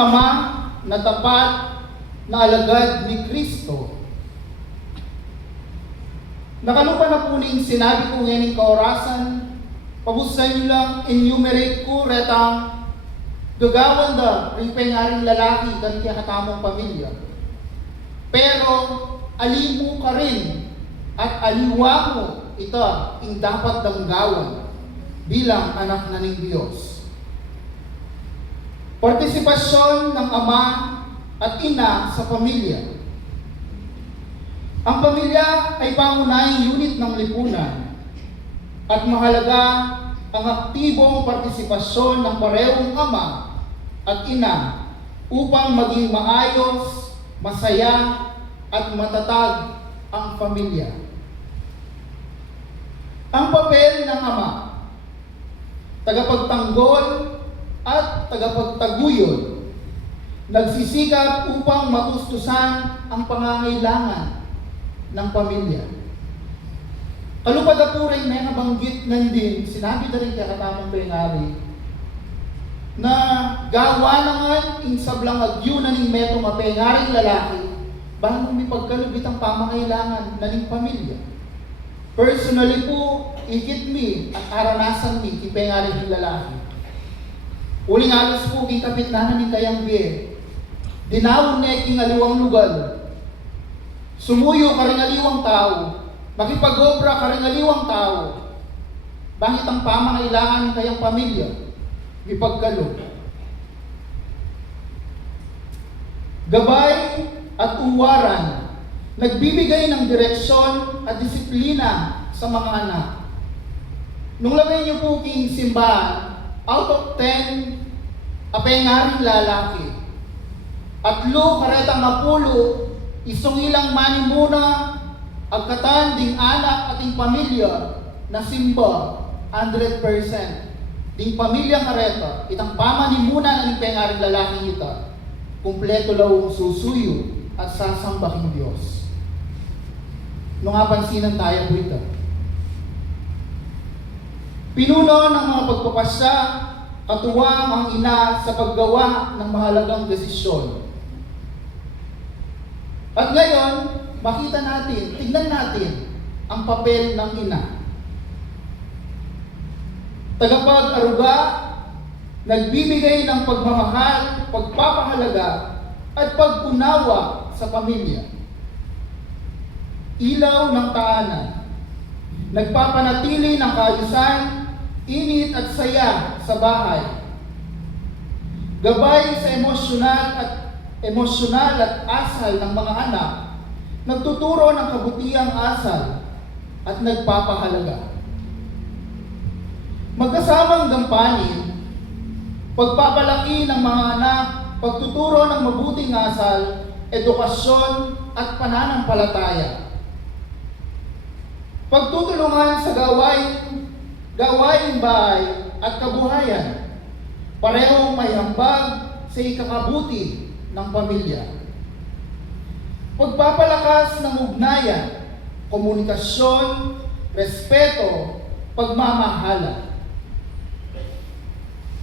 Ama na tapat na alagad ni Kristo. Nakalupa na po ning sinabi ko ngayon kaorasan, pabusan niyo lang enumerate ko retang gagawan da rin pengaring lalaki dan kaya katamong pamilya. Pero alimu ka rin at aliwa mo ita ing dapat danggawan bilang anak na ng Diyos. Partisipasyon ng ama at ina sa pamilya. Ang pamilya ay pangunahing unit ng lipunan at mahalaga ang aktibong partisipasyon ng parehong ama at ina upang maging maayos, masaya at matatag ang pamilya. Ang papel ng ama, tagapagtanggol at tagapagtaguyod, nagsisikap upang matustusan ang pangangailangan ng pamilya. Kalupad na po rin may nabanggit na din, sinabi na rin kaya katamang penari, na gawa naman in sablang agyo na ning metong mapengaring lalaki, bago may pagkalubit ang pamangailangan na ning pamilya. Personally po, ikit mi at aranasan mi kipengaring ng lalaki. Uling alas po king kapitnanan ni kayang biye. Dinawon na king aliwang lugar. Sumuyo ka rin aliwang tao. Makipag-obra ka rin aliwang tao. Bakit ang pamangailangan ng kayang pamilya? Ipagkalo. Gabay at uwaran. Nagbibigay ng direksyon at disiplina sa mga anak. Nung lagay niyo po king simbahan, out of 10, apengaring lalaki. Atlo karetang napulo, isong ilang mani muna, agkatan ding anak ating pamilya na simba 100%. Ding pamilya kareta, itang pamani muna ng pengaring lalaki ita, kumpleto law susuyo at sasambaking Diyos. Nung apansinan tayo po ito. Pinuno ng mga pagpapasya, katuwang ang ina sa paggawa ng mahalagang desisyon. At ngayon, makita natin, tignan natin ang papel ng ina. Tagapag-aruga, nagbibigay ng pagmamahal, pagpapahalaga, at pag-unawa sa pamilya. Ilaw ng taanan, nagpapanatili ng kaayusan, init at saya sa bahay. Gabay sa emosyonal at asal ng mga anak, nagtuturo ng kabutiang asal at nagpapahalaga. Magkasamang gampanin, pagpapalaki ng mga anak, pagtuturo ng mabuting asal, edukasyon at pananampalataya. Pagtutulungan sa gawaing bahay at kabuhayan, parehong may hambag sa ikakabuti ng pamilya. Pagpapalakas ng ugnayan, komunikasyon, respeto, pagmamahala.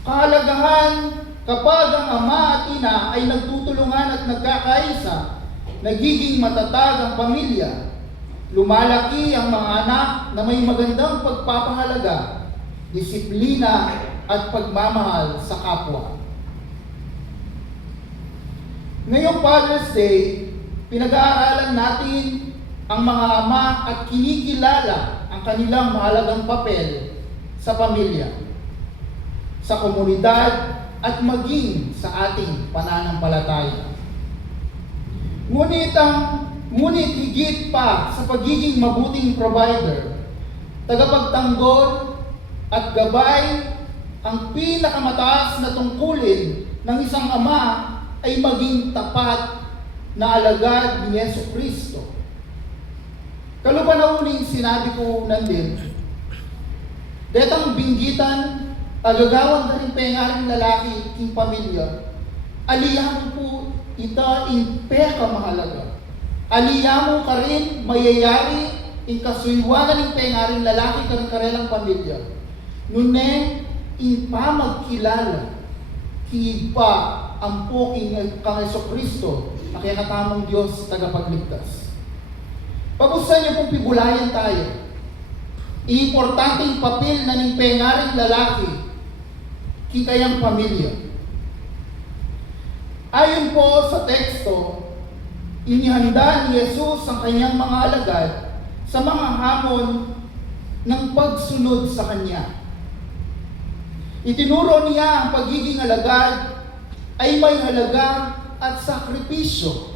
Kahalagahan kapag ang ama at ina ay nagtutulungan at nagkakaisa, nagiging matatag ang pamilya. Lumalaki ang mga anak na may magandang pagpapahalaga, disiplina at pagmamahal sa kapwa. Ngayong Father's Day, pinag-aaralan natin ang mga ama at kinikilala ang kanilang mahalagang papel sa pamilya, sa komunidad at maging sa ating pananampalataya. Ngunit higit pa sa pagiging mabuting provider, tagapagtanggol at gabay, ang pinakamataas na tungkulin ng isang ama ay maging tapat na alagad ni Yesu Kristo. Kalupanauling sinabi ko nandin, detang binggitan, agagawan na rin pengaring lalaki king pamilya, aliyahan po ita in peka mahalaga. Aliyamo ka rin mayayari in kasuywanan ng pengaring lalaki karelang pamilya. Nune in pamagkilala, kiigpa ampo kang Jesucristo na kinakatamong Diyos tagapagligtas. Pagusta niyo kung pibulayan tayo. Importanteng papel na ning pengaring lalaki kikayang pamilya. Ayon po sa teksto, inihanda ni Jesus ang kanyang mga alagad sa mga hamon ng pagsunod sa Kanya. Itinuro niya ang pagiging alagad ay may halaga at sakripisyo.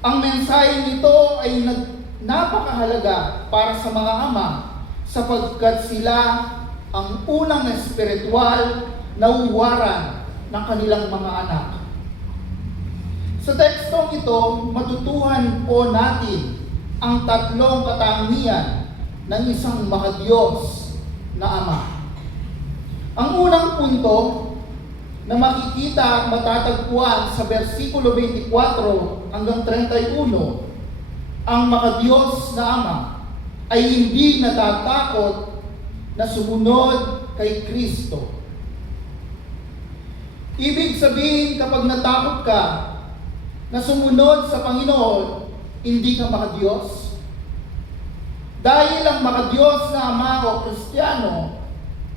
Ang mensahe nito ay napakahalaga para sa mga ama sapagkat sila ang unang espiritual na uwaran ng kanilang mga anak. Sa tekstong ito, matutuhan po natin ang tatlong katangian ng isang makadiyos na ama. Ang unang punto na makikita at matatagpuan sa versikulo 24 hanggang 31, ang makadiyos na ama ay hindi natatakot na sumunod kay Kristo. Ibig sabihin, kapag natakot ka na sumunod sa Panginoon, hindi ka makadiyos. Dahil ang makadiyos na ama o Kristiyano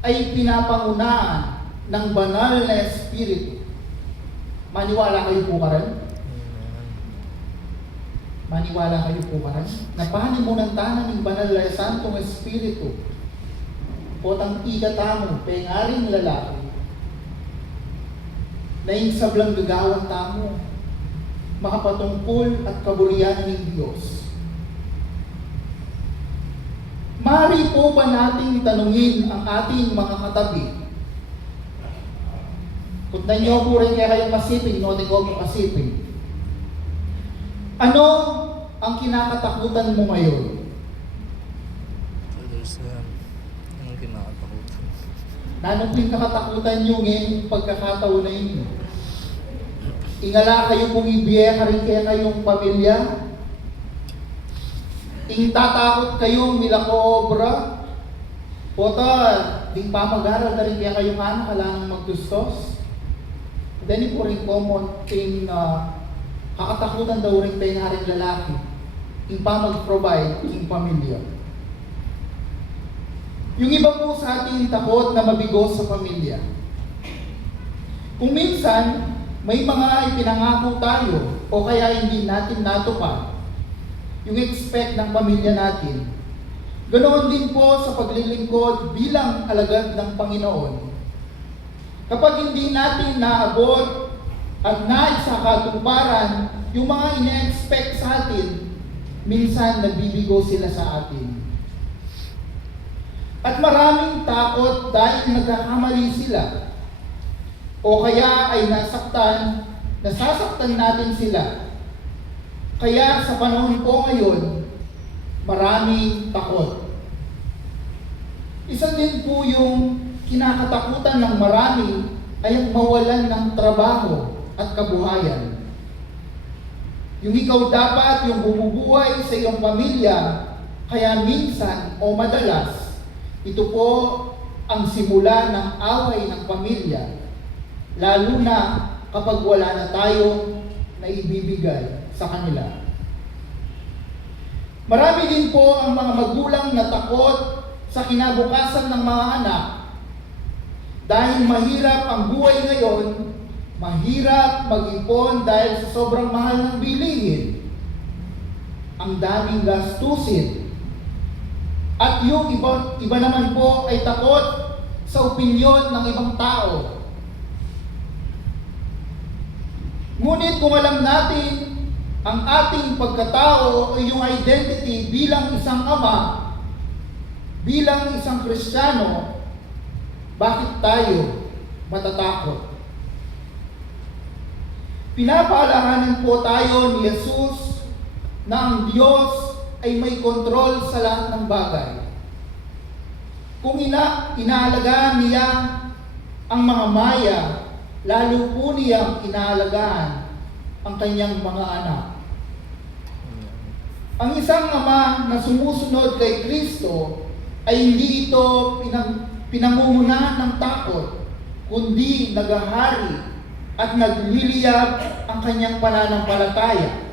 ay pinapangunahan ng banal na Espiritu. Maniwala kayo po ka rin? Maniwala kayo po ka rin? Na panimunantanan ng banal na Santong Espiritu o tang igatamo, pengaring lalaki na yung sablang gagawan tamo, makapatungkol at kaburihan ng Diyos. Maaari po ba nating tanungin ang ating mga katabi? Kung nanyo po rin kaya kayong masiping, noting ko po masiping. Ano ang kinakatakutan mo ngayon? Anong kinakatakutan? Nanong po yung kakatakutan nyo ngayong pagkakataon na inyo? Ingala kayo kung ibiyeha rin kaya kayong pamilya? Tatakot kayong milako obra? Pota, ding pamag-aral na rin kaya kayong anak, kailangan magtustos? Then po rin common thing na kakatakutan daw rin tayo nga rin lalaki. Yung pamag-provide yung pamilya. Yung iba po sa ating takot na mabigo sa pamilya. Kung minsan, may mga ipinangako tayo o kaya hindi natin natupad yung expect ng pamilya natin. Ganoon din po sa paglilingkod bilang alagad ng Panginoon. Kapag hindi natin naabot at naisakatuparan yung mga ina-expect sa atin, minsan nabibigo sila sa atin. At maraming takot dahil nagkakamali sila. O kaya ay nasasaktan natin sila. Kaya sa panahon po ngayon, maraming takot. Isa din po yung kinakatakutan ng marami ay ang mawalan ng trabaho at kabuhayan. Yung ikaw dapat yung bumubuhay sa iyong pamilya, kaya minsan o madalas, ito po ang simula ng away ng pamilya, lalo na kapag wala na tayo na ibibigay sa kanila. Marami din po ang mga magulang na takot sa kinabukasan ng mga anak. Dahil mahirap ang buhay ngayon, mahirap mag-ipon dahil sa sobrang mahal ng bilihin. Ang daming gastusin. At yung iba naman po ay takot sa opinyon ng ibang tao. Ngunit kung alam natin ang ating pagkatao o yung identity bilang isang ama, bilang isang Kristiyano, bakit tayo matatakot? Pinapaalalahanan po tayo ni Jesus na ang Diyos ay may kontrol sa lahat ng bagay. Kung inaalagaan niya ang mga maya, lalo po niyang inaalagaan ang kanyang mga anak. Ang isang ama na sumusunod kay Kristo ay hindi ito pinangungunahan ng takot, kundi nagahari at nagliliyab ang kanyang pananampalataya